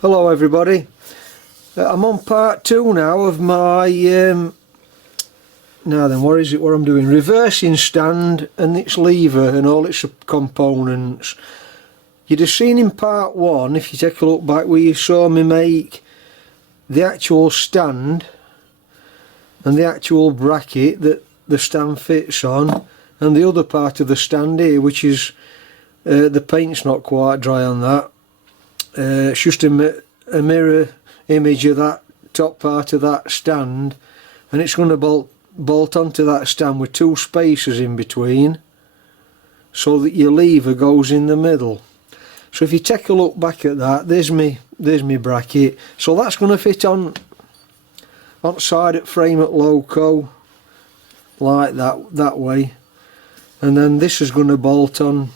Hello everybody, I'm on part 2 now of my, now then, what is it what I'm doing? Reversing stand and its lever and all its components. You'd have seen in part 1, if you take a look back, where you saw me make the actual stand and the actual bracket that the stand fits on, and the other part of the stand here, which is, the paint's not quite dry on that. It's just a mirror image of that top part of that stand, and it's going to bolt onto that stand with 2 spaces in between, so that your lever goes in the middle. So if you take a look back at that, there's me bracket. So that's going to fit on side at frame at Loco, like that way, and then this is going to bolt on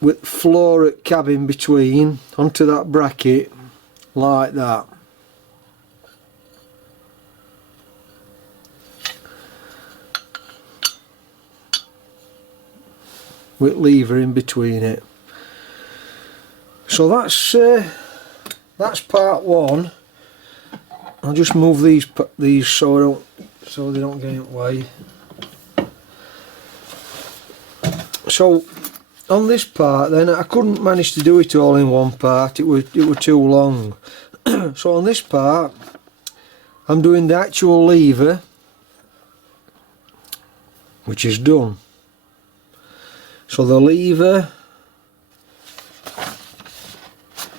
with floor at cabin between onto that bracket like that. With lever in between it. So that's part 1. I'll just move these so they don't get in the way. So on this part then, I couldn't manage to do it all in one part, it were too long. So on this part I'm doing the actual lever, which is done. So the lever,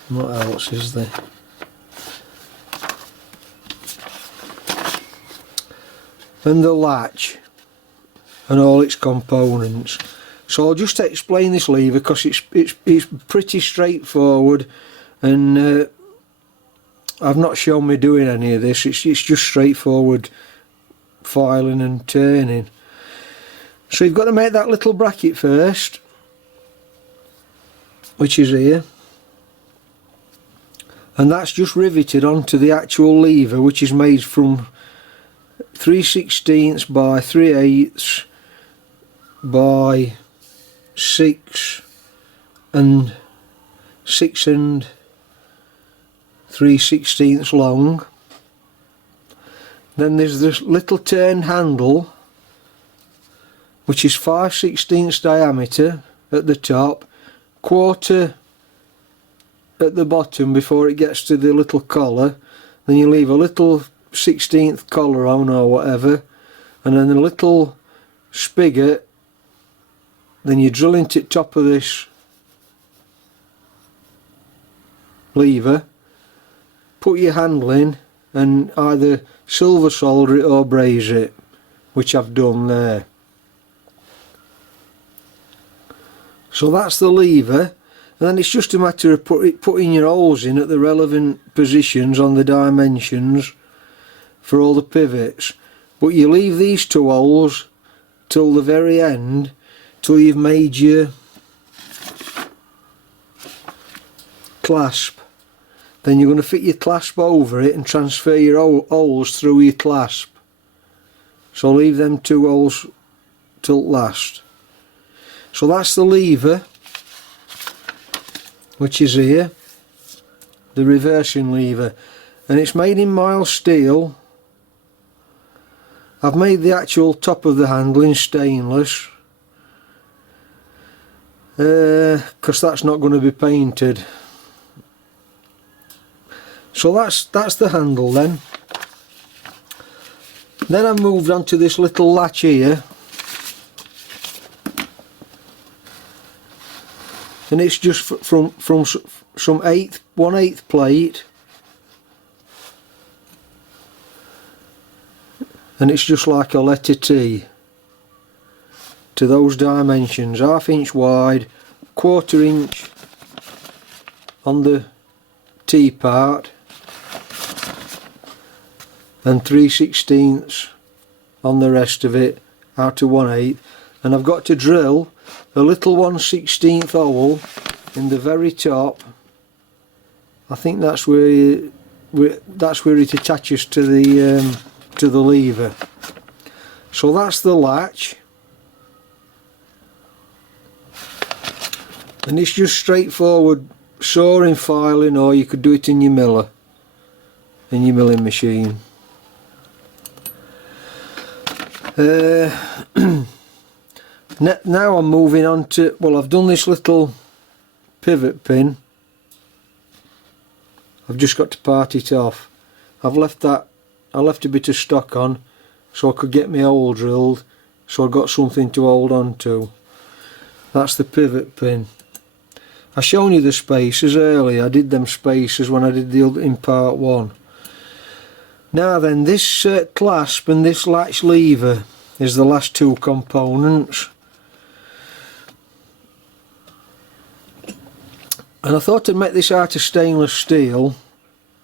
what else is there? And the latch and all its components. So I'll just explain this lever because it's pretty straightforward, and I've not shown me doing any of this. It's just straightforward filing and turning. So you've got to make that little bracket first, which is here, and that's just riveted onto the actual lever, which is made from 3/16 by 3/8 by 6 and 3/16 long. Then there's this little turn handle, which is 5/16 diameter at the top, 1/4 at the bottom before it gets to the little collar. Then you leave a little 16th collar on or whatever, and then a little spigot. Then you drill into the top of this lever, put your handle in, and either silver solder it or braze it, which I've done there. So that's the lever, and then it's just a matter of putting your holes in at the relevant positions on the dimensions for all the pivots. But you leave these 2 holes till the very end, till you've made your clasp. Then you're going to fit your clasp over it and transfer your holes through your clasp. So leave them 2 holes till last. So that's the lever, which is here, the reversing lever, and it's made in mild steel. I've made the actual top of the handle in stainless, because that's not going to be painted. So that's the handle then. Then I moved on to this little latch here, and it's just from some 1/8 plate, and it's just like a letter T to those dimensions, 1/2 inch wide, 1/4 inch on the T part, and 3/16 on the rest of it out to 1/8, and I've got to drill a little 1/16 hole in the very top. I think that's where it attaches to the lever. So that's the latch, and it's just straightforward sawing, filing, or you could do it in your miller, in your milling machine. Now I'm moving on to, well, I've done this little pivot pin. I've just got to part it off. I left a bit of stock on so I could get my hole drilled, so I got something to hold on to. That's the pivot pin. I shown you the spacers earlier. I did them spacers when I did the other in part 1. Now then, this clasp and this latch lever is the last two components. And I thought I'd make this out of stainless steel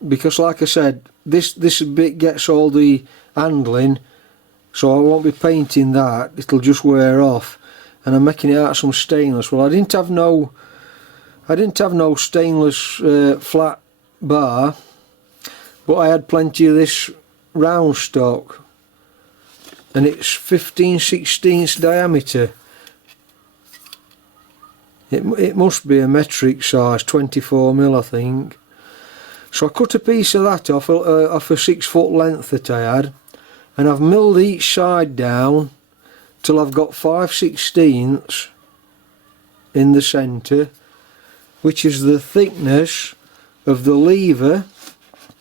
because, like I said, this bit gets all the handling, so I won't be painting that, it'll just wear off. And I'm making it out of some stainless. Well, I didn't have no stainless flat bar, but I had plenty of this round stock, and it's 15/16 diameter. It must be a metric size, 24mm I think. So I cut a piece of that off a 6 foot length that I had, and I've milled each side down till I've got 5/16 in the centre, which is the thickness of the lever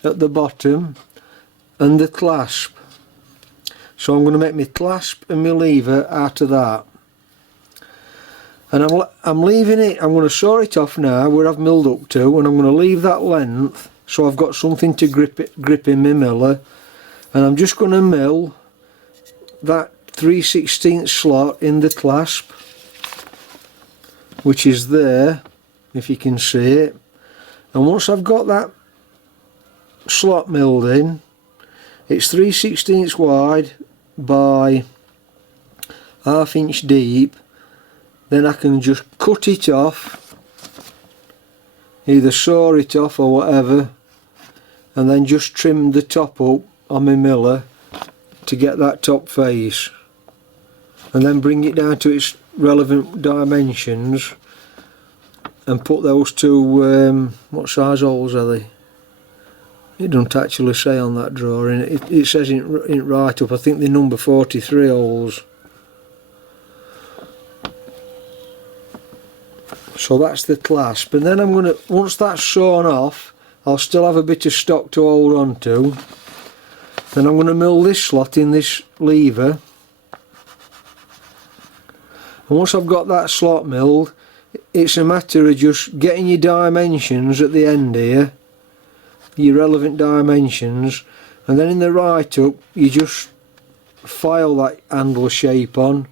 at the bottom and the clasp. So I'm going to make my clasp and my lever out of that. And I'm leaving it, I'm going to saw it off now where I've milled up to, and I'm going to leave that length so I've got something to grip in my miller. And I'm just going to mill that 3/16 slot in the clasp, which is there, if you can see it. And once I've got that slot milled in, it's 3/16 wide by 1/2 inch deep. Then I can just cut it off, either saw it off or whatever, and then just trim the top up on my miller to get that top face, and then bring it down to its relevant dimensions and put those two, what size holes are they? It doesn't actually say on that drawing. It says in right up, I think they're number 43 holes. So that's the clasp, and then I'm going to, once that's sawn off, I'll still have a bit of stock to hold on to. Then I'm going to mill this slot in this lever, and once I've got that slot milled, it's a matter of just getting your dimensions at the end here, your relevant dimensions, and then in the write up you just file that handle shape on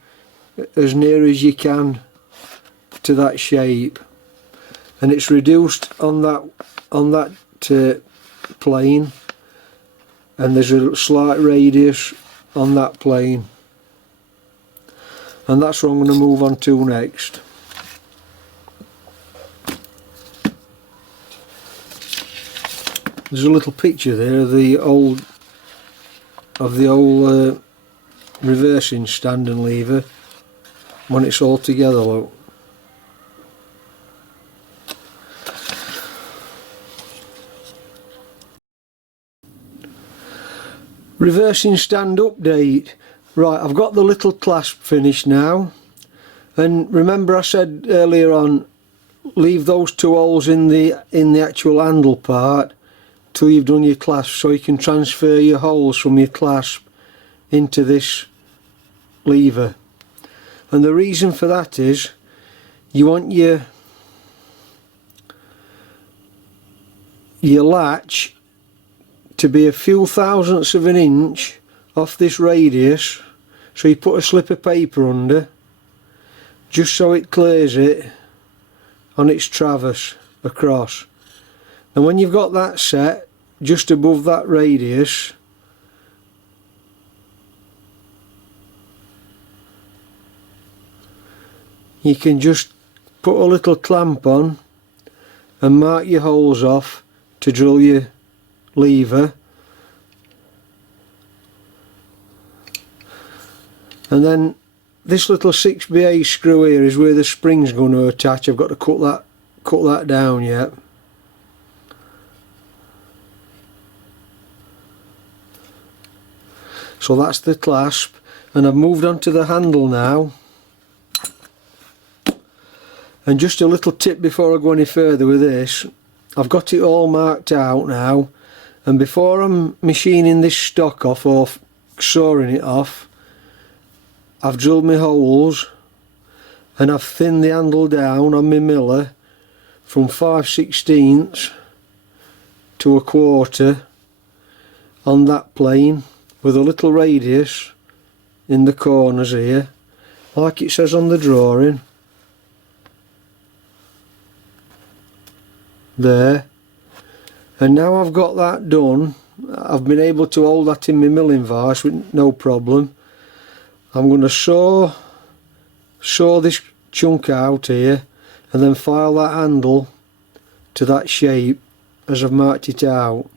as near as you can to that shape, and it's reduced on that plane, and there's a slight radius on that plane, and that's what I'm going to move on to next. There's a little picture there of the old reversing stand and lever when it's all together, look. Reversing stand update. Right, I've got the little clasp finished now, and remember I said earlier on, leave those two holes in the actual handle part till you've done your clasp, so you can transfer your holes from your clasp into this lever. And the reason for that is you want your latch to be a few thousandths of an inch off this radius, so you put a slip of paper under just so it clears it on its traverse across. And when you've got that set just above that radius, you can just put a little clamp on and mark your holes off to drill your lever, and then this little 6BA screw here is where the spring's going to attach. I've got to cut that down yet. So that's the clasp, and I've moved on to the handle now. And just a little tip before I go any further with this, I've got it all marked out now, and before I'm machining this stock off or sawing it off, I've drilled my holes and I've thinned the handle down on my miller from 5/16 to 1/4 on that plane, with a little radius in the corners here, like it says on the drawing. There. And now I've got that done, I've been able to hold that in my milling vise with no problem. I'm going to saw this chunk out here and then file that handle to that shape as I've marked it out.